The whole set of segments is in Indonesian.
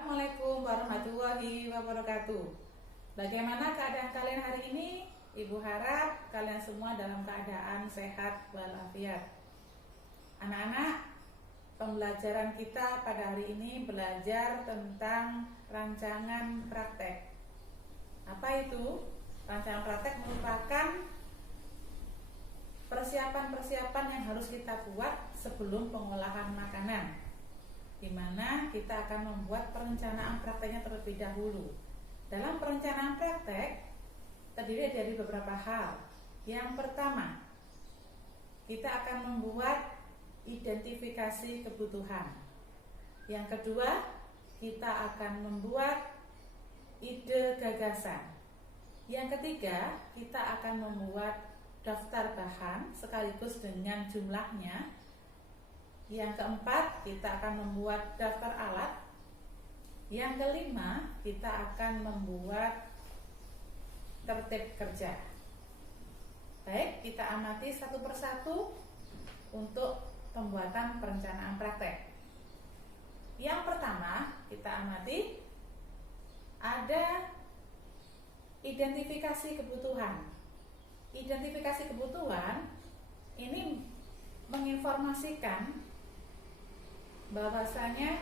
Assalamualaikum warahmatullahi wabarakatuh. Bagaimana keadaan kalian hari ini? Ibu harap kalian semua dalam keadaan sehat walafiat. Anak-anak, pembelajaran kita pada hari ini belajar tentang rancangan praktek. Apa itu? Rancangan praktek merupakan persiapan-persiapan yang harus kita buat sebelum pengolahan makanan, di mana kita akan membuat perencanaan prakteknya terlebih dahulu. Dalam perencanaan praktek terdiri dari beberapa hal. Yang pertama, kita akan membuat identifikasi kebutuhan. Yang kedua, kita akan membuat ide gagasan. Yang ketiga, kita akan membuat daftar bahan sekaligus dengan jumlahnya. Yang keempat, kita akan membuat daftar alat. Yang kelima, kita akan membuat tertib kerja. Baik, kita amati satu persatu untuk pembuatan perencanaan praktek. Yang pertama, kita amati ada identifikasi kebutuhan. Identifikasi kebutuhan ini menginformasikan bahwasanya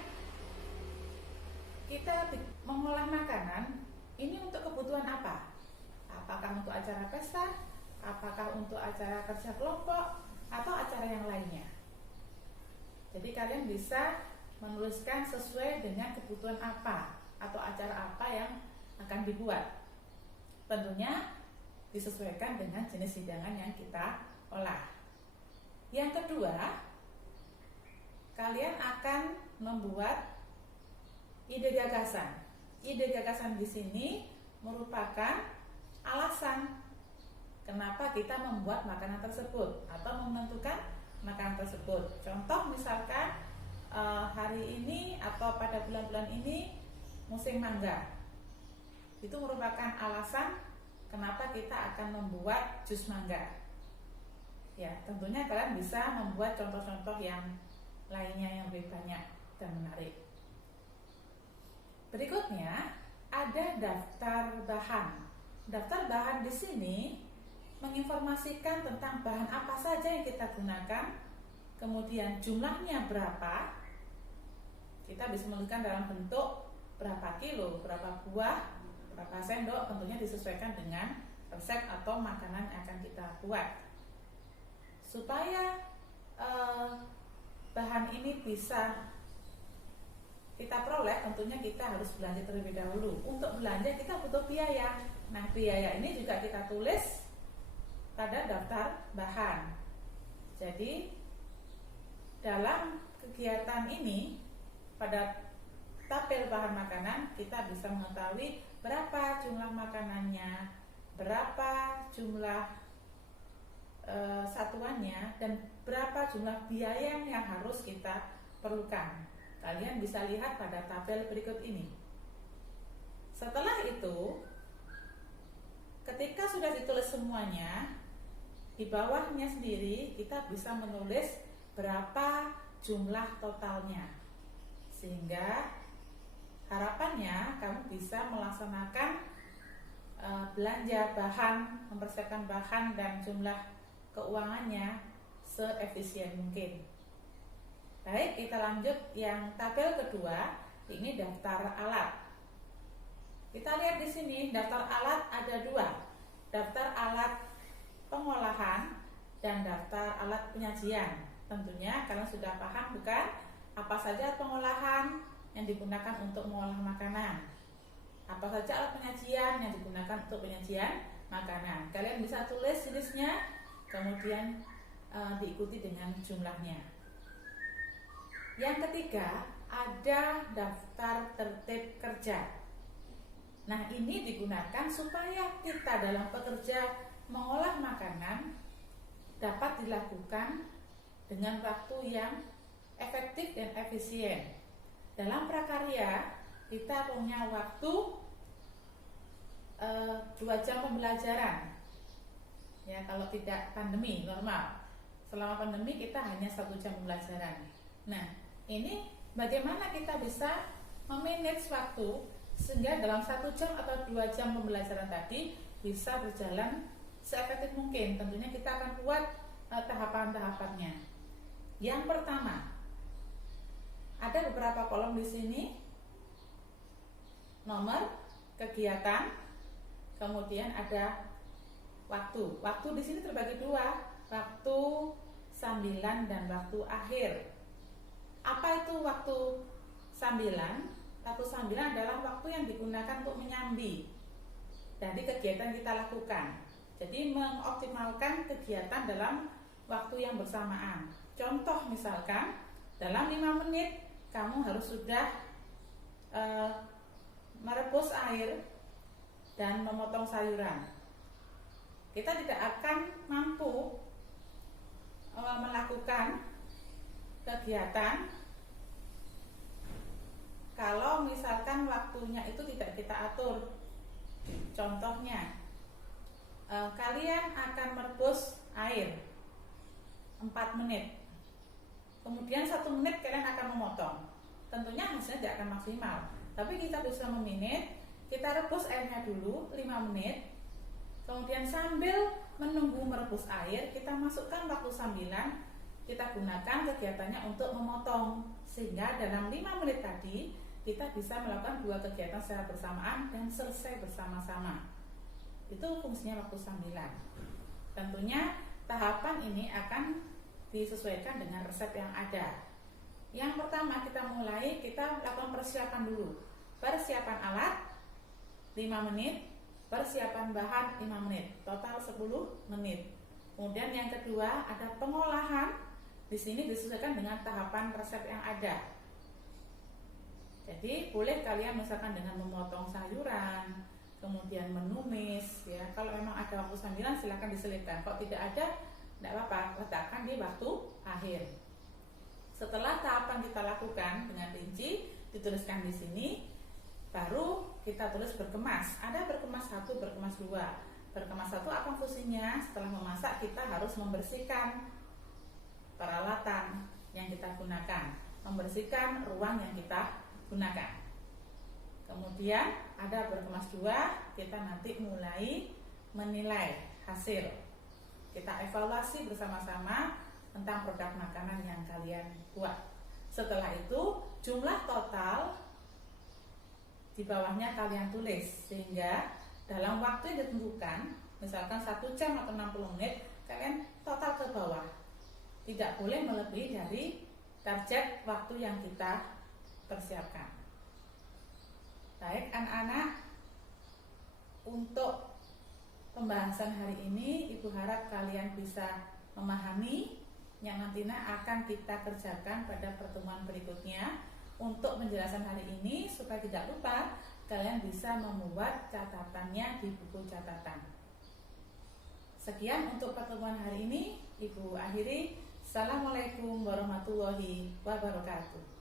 kita mengolah makanan ini untuk kebutuhan apa? Apakah untuk acara pesta? Apakah untuk acara kerja kelompok? Atau acara yang lainnya? Jadi kalian bisa menuliskan sesuai dengan kebutuhan apa atau acara apa yang akan dibuat. Tentunya disesuaikan dengan jenis hidangan yang kita olah. Yang kedua, kalian akan membuat ide gagasan. Ide gagasan di sini merupakan alasan kenapa kita membuat makanan tersebut atau menentukan makanan tersebut. Contoh misalkan hari ini atau pada bulan-bulan ini musim mangga. Itu merupakan alasan kenapa kita akan membuat jus mangga. Ya, tentunya kalian bisa membuat contoh-contoh yang lainnya yang lebih banyak dan menarik. Berikutnya ada daftar bahan. Daftar bahan di sini menginformasikan tentang bahan apa saja yang kita gunakan, kemudian jumlahnya berapa. Kita bisa menuliskan dalam bentuk berapa kilo, berapa buah, berapa sendok, tentunya disesuaikan dengan resep atau makanan yang akan kita buat. Supaya bahan ini bisa kita peroleh, tentunya kita harus belanja terlebih dahulu. Untuk belanja kita butuh biaya. Nah, biaya ini juga kita tulis pada daftar bahan. Jadi dalam kegiatan ini, pada tabel bahan makanan kita bisa mengetahui berapa jumlah makanannya, berapa jumlah satuannya, dan berapa jumlah biaya yang harus kita perlukan. Kalian bisa lihat pada tabel berikut ini. Setelah itu, ketika sudah ditulis semuanya, di bawahnya sendiri kita bisa menulis berapa jumlah totalnya. Sehingga harapannya kamu bisa melaksanakan belanja bahan, mempersiapkan bahan dan jumlah keuangannya seefisien mungkin. Baik, kita lanjut yang tabel kedua, ini daftar alat. Kita lihat di sini daftar alat ada dua, daftar alat pengolahan dan daftar alat penyajian. Tentunya kalian sudah paham bukan apa saja pengolahan yang digunakan untuk mengolah makanan, apa saja alat penyajian yang digunakan untuk penyajian makanan. Kalian bisa tulis jenisnya, kemudian diikuti dengan jumlahnya. Yang ketiga, ada daftar tertib kerja. Nah, ini digunakan supaya kita dalam bekerja mengolah makanan dapat dilakukan dengan waktu yang efektif dan efisien. Dalam prakarya kita punya waktu 2 jam pembelajaran. Ya, kalau tidak pandemi normal. Selama pandemi kita hanya 1 jam pembelajaran. Nah, ini bagaimana kita bisa memanage waktu sehingga dalam 1 jam atau 2 jam pembelajaran tadi bisa berjalan seefektif mungkin. Tentunya kita akan buat tahapan-tahapannya. Yang pertama, ada beberapa kolom di sini. Nomor, kegiatan, kemudian ada waktu. Waktu di sini terbagi 2, waktu sambilan dan waktu akhir. Apa itu waktu sambilan? Waktu sambilan adalah waktu yang digunakan untuk menyambi dari kegiatan kita lakukan. Jadi mengoptimalkan kegiatan dalam waktu yang bersamaan. Contoh misalkan dalam 5 menit kamu harus sudah merebus air dan memotong sayuran. Kita tidak akan mampu melakukan kegiatan kalau misalkan waktunya itu tidak kita atur. Contohnya, kalian akan merebus air 4 menit, kemudian 1 menit kalian akan memotong. Tentunya hasilnya tidak akan maksimal, tapi kita bisa memanage. Kita rebus airnya dulu 5 menit, kemudian sambil menunggu merebus air kita masukkan waktu sambilan. Kita gunakan kegiatannya untuk memotong, sehingga dalam 5 menit tadi kita bisa melakukan 2 kegiatan secara bersamaan dan selesai bersama-sama. Itu fungsinya waktu sambilan. Tentunya tahapan ini akan disesuaikan dengan resep yang ada. Yang pertama kita melakukan persiapan dulu. Persiapan alat 5 menit, persiapan bahan 5 menit, total 10 menit. Kemudian yang kedua ada pengolahan. Di sini disesuaikan dengan tahapan resep yang ada. Jadi boleh kalian misalkan dengan memotong sayuran, kemudian menumis, ya. Kalau memang ada waktu sambilan silakan diselipkan. Kalau tidak ada, tidak apa-apa, letakkan di waktu akhir. Setelah tahapan kita lakukan dengan rinci, dituliskan di sini, baru kita tulis berkemas. Ada berkemas 1, berkemas 2. Berkemas 1 apa fungsinya? Setelah memasak kita harus membersihkan peralatan yang kita gunakan, membersihkan ruang yang kita gunakan. Kemudian ada berkemas 2, kita nanti mulai menilai hasil. Kita evaluasi bersama-sama tentang produk makanan yang kalian buat. Setelah itu jumlah total di bawahnya kalian tulis, sehingga dalam waktu yang ditentukan, misalkan 1 jam atau 60 menit, kalian total ke bawah. Tidak boleh melebihi dari target waktu yang kita persiapkan. Baik anak-anak, untuk pembahasan hari ini Ibu harap kalian bisa memahami yang nantinya akan kita kerjakan pada pertemuan berikutnya. Untuk penjelasan hari ini supaya tidak lupa, kalian bisa membuat catatannya di buku catatan. Sekian untuk pertemuan hari ini, Ibu akhiri. Assalamualaikum warahmatullahi wabarakatuh.